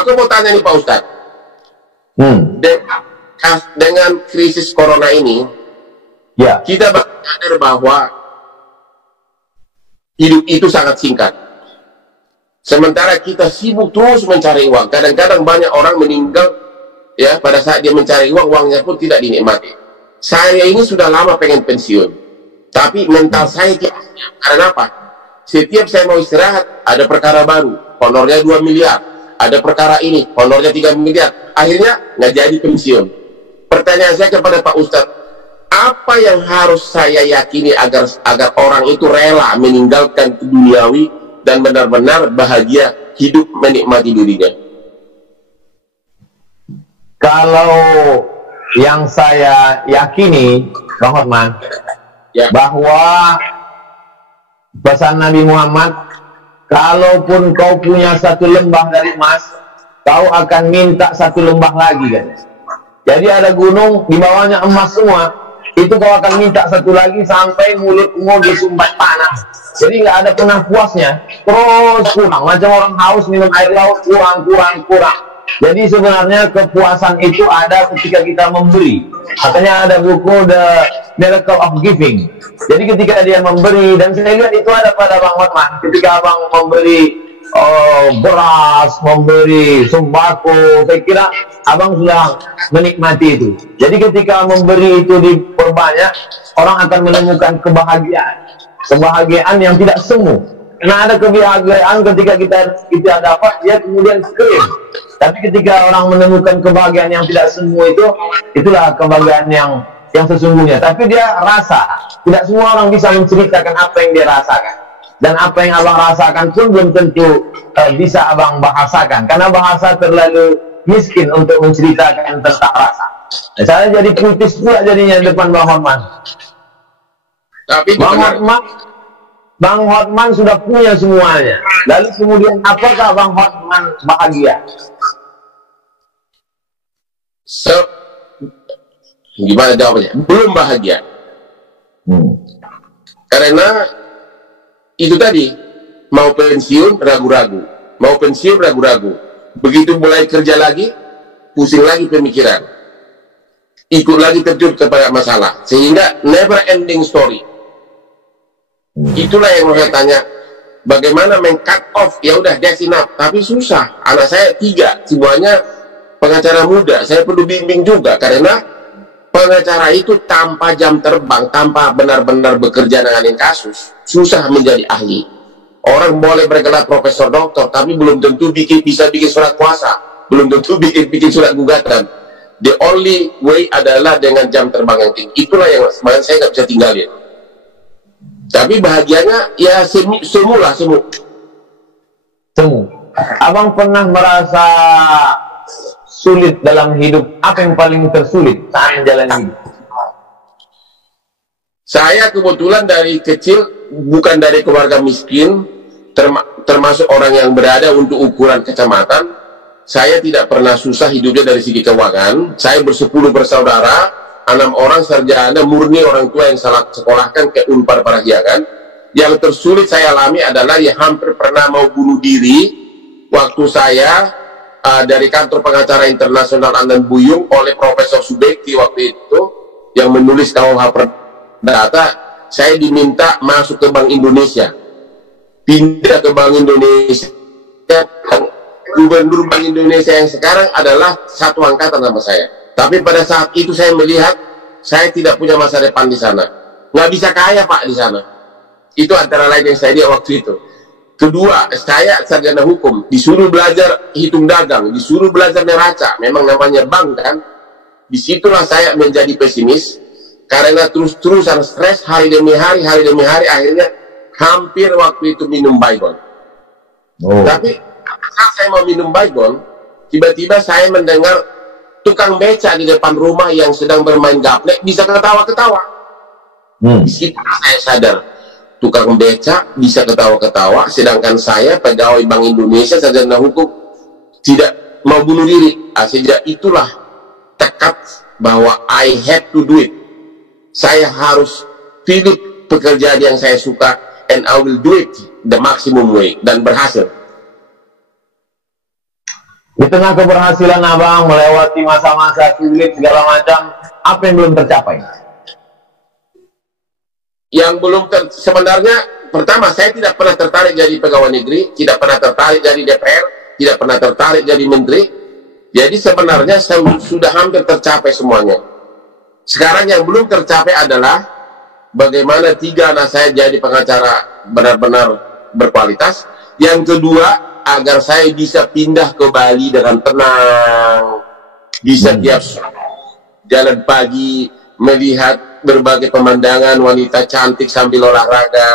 Aku mau tanya nih Pak Ustadz, dengan krisis corona ini, Ya. kita sadar bahwa hidup itu sangat singkat. Sementara kita sibuk terus mencari uang. Kadang-kadang banyak orang meninggal ya pada saat dia mencari uang, uangnya pun tidak dinikmati. Saya ini sudah lama pengen pensiun, tapi mental saya tidak siap. Karena apa? Setiap saya mau istirahat, ada perkara baru, honornya 2 miliar. Ada perkara ini, honornya 3 miliar. Akhirnya nggak jadi pensiun. Pertanyaan saya kepada Pak Ustadz, apa yang harus saya yakini agar orang itu rela meninggalkan duniawi dan benar-benar bahagia hidup menikmati dirinya? Kalau yang saya yakini, Bang Hotman, Ya. bahwa pesan Nabi Muhammad, kalaupun kau punya 1 lembah dari emas, kau akan minta 1 lembah lagi, kan? Jadi ada gunung, di bawahnya emas semua, itu kau akan minta 1 lagi sampai mulutmu disumbat panas. Jadi nggak ada pernah puasnya, terus kurang. Macam orang haus minum air laut, kurang. Jadi sebenarnya kepuasan itu ada ketika kita memberi. Katanya ada buku The Miracle of Giving. Jadi ketika dia memberi, dan saya lihat itu ada pada Bang Hotman, ketika Abang memberi beras, memberi sembako, saya kira Abang sudah menikmati itu. Jadi ketika memberi itu diperbanyak, orang akan menemukan kebahagiaan yang tidak semu. Karena ada kebahagiaan ketika kita dapat, dia kemudian kering. Tapi ketika orang menemukan kebahagiaan yang tidak semu itu, itulah kebahagiaan yang sesungguhnya. Tapi dia rasa. Tidak semua orang bisa menceritakan apa yang dia rasakan. Dan apa yang Abang rasakan pun belum tentu bisa Abang bahasakan. Karena bahasa terlalu miskin untuk menceritakan tentang rasa. Nah, saya jadi puitis pula jadinya depan Bang Hotman. Tapi Bang Hotman sudah punya semuanya. Lalu kemudian apakah Bang Hotman bahagia? Gimana jawabnya? Belum bahagia. Karena itu tadi, mau pensiun ragu-ragu, begitu mulai kerja lagi, pusing lagi pemikiran, ikut lagi terjun kepada masalah, sehingga never ending story. Itulah yang mau saya tanya, bagaimana cut off? Ya udah, that's enough. Tapi susah. Anak saya 3, semuanya pengacara muda. Saya perlu bimbing juga, karena pengacara itu tanpa jam terbang, tanpa benar-benar bekerja dengan kasus, susah menjadi ahli. Orang boleh bergelar profesor doktor, tapi belum tentu bisa bikin surat kuasa, belum tentu bikin surat gugatan. The only way adalah dengan jam terbang yang tinggi. Itulah yang sebenarnya saya nggak bisa tinggalin. Tapi bahagianya ya semu. Abang pernah merasa sulit dalam hidup? Apa yang paling tersulit saat menjalani hidup? Saya kebetulan dari kecil bukan dari keluarga miskin, termasuk orang yang berada untuk ukuran kecamatan. Saya tidak pernah susah hidupnya dari segi keuangan. Saya bersepuluh bersaudara, 6 orang sarjana murni, orang tua yang salah sekolahkan ke Unpar Parahyangan. Yang tersulit saya alami adalah ya hampir pernah mau bunuh diri waktu saya dari kantor pengacara internasional Andan Buyung oleh Profesor Subekti waktu itu yang menulis KUH Perdata. Saya diminta masuk ke Bank Indonesia, pindah ke Bank Indonesia. Gubernur Bank Indonesia yang sekarang adalah satu angkatan sama saya. Tapi pada saat itu saya melihat saya tidak punya masa depan di sana, nggak bisa kaya Pak di sana. Itu antara lain yang saya lihat waktu itu. Kedua, saya sarjana hukum, disuruh belajar hitung dagang, disuruh belajar neraca, memang namanya bank kan. Disitulah saya menjadi pesimis, karena terus-terusan stres hari demi hari, akhirnya hampir waktu itu minum baygon. Tapi saat saya mau minum baygon, tiba-tiba saya mendengar tukang beca di depan rumah yang sedang bermain gaplek bisa ketawa-ketawa. Di situ saya sadar, tukang beca bisa ketawa-ketawa, sedangkan saya pegawai Bank Indonesia sarjana hukum tidak mau bunuh diri. Sejak itulah tekad bahwa I had to do it. Saya harus pilih pekerjaan yang saya suka, and I will do it the maximum way, dan berhasil. Di tengah keberhasilan abang melewati masa-masa sulit segala macam, apa yang belum tercapai? Yang belum sebenarnya, pertama saya tidak pernah tertarik jadi pegawai negeri, tidak pernah tertarik jadi DPR, tidak pernah tertarik jadi menteri. Jadi sebenarnya saya sudah hampir tercapai semuanya. Sekarang yang belum tercapai adalah bagaimana 3 anak saya jadi pengacara benar-benar berkualitas. Yang kedua, agar saya bisa pindah ke Bali dengan tenang, bisa tiap jalan pagi melihat berbagai pemandangan wanita cantik sambil olahraga,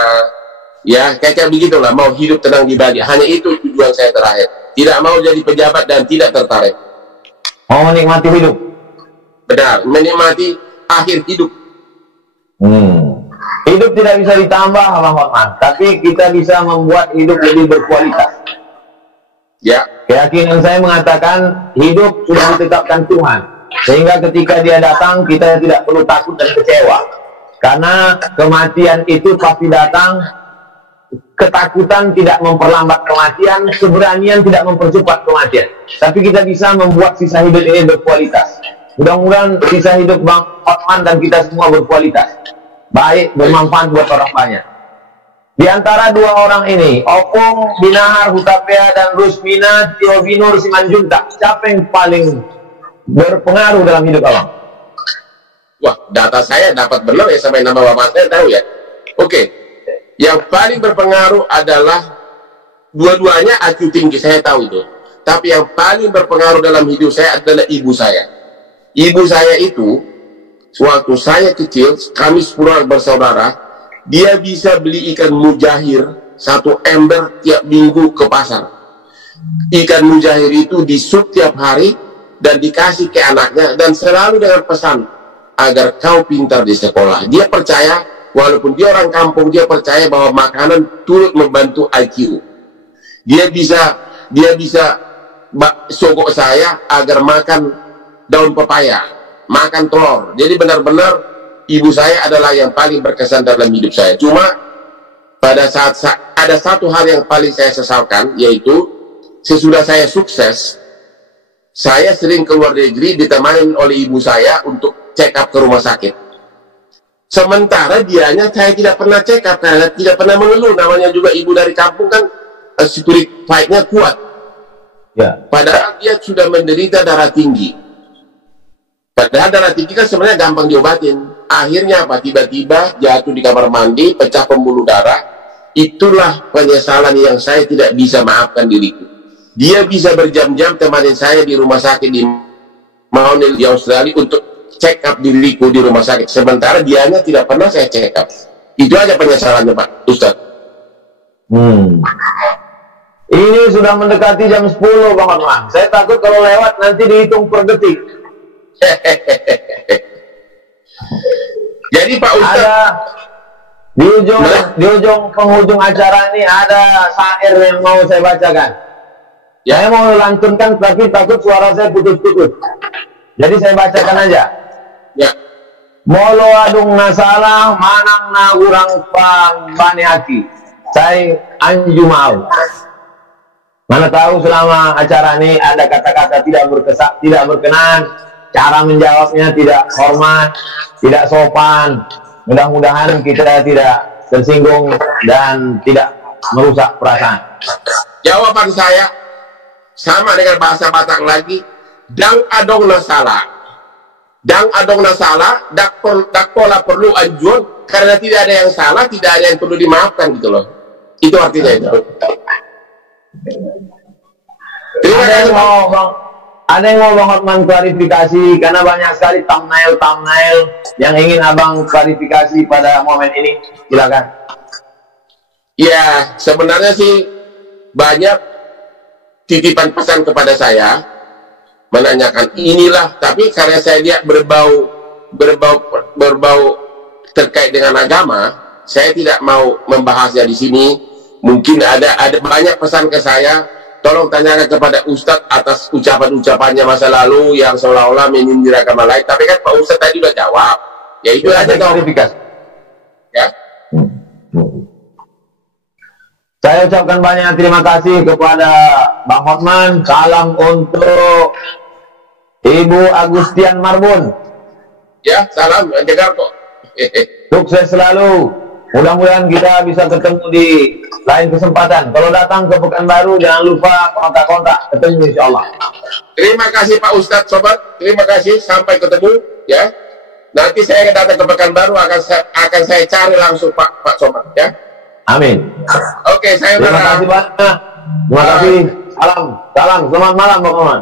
ya kayak begitulah, mau hidup tenang di Bali. Hanya itu tujuan saya terakhir, tidak mau jadi pejabat dan tidak tertarik. Mau menikmati hidup. Benar, menikmati akhir hidup. Hidup tidak bisa ditambah, Bang Hotman, tapi kita bisa membuat hidup lebih berkualitas. Ya. Keyakinan saya mengatakan hidup sudah ditetapkan Tuhan, sehingga ketika dia datang kita tidak perlu takut dan kecewa, karena kematian itu pasti datang. Ketakutan tidak memperlambat kematian, keberanian tidak mempercepat kematian, tapi kita bisa membuat sisa hidup ini berkualitas. Mudah-mudahan sisa hidup Bang Hotman dan kita semua berkualitas, baik, bermanfaat buat orang banyak. Di antara 2 orang ini, Opung Binahar Hutapea dan Rusmina Tiobinur Simanjuntak, siapa yang paling berpengaruh dalam hidup abang? Wah, data saya dapat benar ya, sampai nama bapak saya tahu ya. Oke, yang paling berpengaruh adalah dua-duanya IQ tinggi, saya tahu itu. Tapi yang paling berpengaruh dalam hidup saya adalah ibu saya. Ibu saya itu, waktu saya kecil, kami 10 bersaudara, dia bisa beli ikan mujahir 1 ember tiap minggu ke pasar. Ikan mujahir itu disup tiap hari dan dikasih ke anaknya, dan selalu dengan pesan agar kau pintar di sekolah. Dia percaya, walaupun dia orang kampung, dia percaya bahwa makanan turut membantu IQ. Dia bisa sogok saya agar makan daun pepaya, makan telur. Jadi benar-benar ibu saya adalah yang paling berkesan dalam hidup saya. Cuma pada saat ada satu hal yang paling saya sesalkan, yaitu sesudah saya sukses, saya sering keluar negeri ditemani oleh ibu saya untuk check up ke rumah sakit. Sementara dianya saya tidak pernah check up, karena tidak pernah mengeluh. Namanya juga ibu dari kampung kan, spirit fight-nya kuat. Ya. Padahal dia sudah menderita darah tinggi. Padahal darah tinggi kan sebenarnya gampang diobatin. Akhirnya apa? Tiba-tiba jatuh di kamar mandi, pecah pembuluh darah. Itulah penyesalan yang saya tidak bisa maafkan diriku. Dia bisa berjam-jam temani saya di rumah sakit di Maunil di Australia untuk check up diriku di rumah sakit. Sementara dianya tidak pernah saya check up. Itu aja penyesalannya, Pak Ustadz. Ini sudah mendekati jam 10, Bang Hotman. Saya takut kalau lewat nanti dihitung per detik. Jadi Pak Ustadz, di ujung penghujung acara ini ada syair yang mau saya bacakan. Ya. Saya mau lantunkan, tapi takut suara saya putus-putus. Jadi saya bacakan aja. Ya. Molo adung nasalah manang na urang baniaki. Saya anju mau. Mana tahu selama acara ini ada kata-kata tidak berkenan, cara menjawabnya tidak hormat, tidak sopan. Mudah-mudahan kita tidak tersinggung dan tidak merusak perasaan. Jawaban saya sama dengan bahasa Batak lagi. Dang adong nasalah. Dang adong nasalah, dak pola perlu anjur, karena tidak ada yang salah, tidak ada yang perlu dimaafkan gitu loh. Itu artinya itu. Ada yang mau Bang Hotman klarifikasi, karena banyak sekali thumbnail yang ingin abang klarifikasi pada momen ini. Silakan. Ya, sebenarnya sih banyak titipan pesan kepada saya menanyakan inilah, tapi karena saya lihat berbau terkait dengan agama, saya tidak mau membahasnya di sini. Mungkin ada banyak pesan ke saya. Tolong tanyakan kepada Ustadz atas ucapan-ucapannya masa lalu yang seolah-olah menyindir agama lain. Tapi kan Pak Ustadz tadi udah jawab. Ya itu aja klarifikasi. Ya. Saya ucapkan banyak terima kasih kepada Bang Hotman. Salam untuk Ibu Agustian Marbun. Ya, salam Jakarta. Sukses selalu. Mudah-mudahan kita bisa ketemu di lain kesempatan. Kalau datang ke Pekanbaru jangan lupa kontak-kontak. Ketemu insya Allah. Terima kasih Pak Ustadz Sobat. Terima kasih, sampai ketemu ya. Nanti saya datang ke Pekanbaru akan saya cari langsung Pak Sobat ya. Amin. Oke, saya Terima kasih banyak. Terima kasih. Salam. Selamat malam Bang Oman.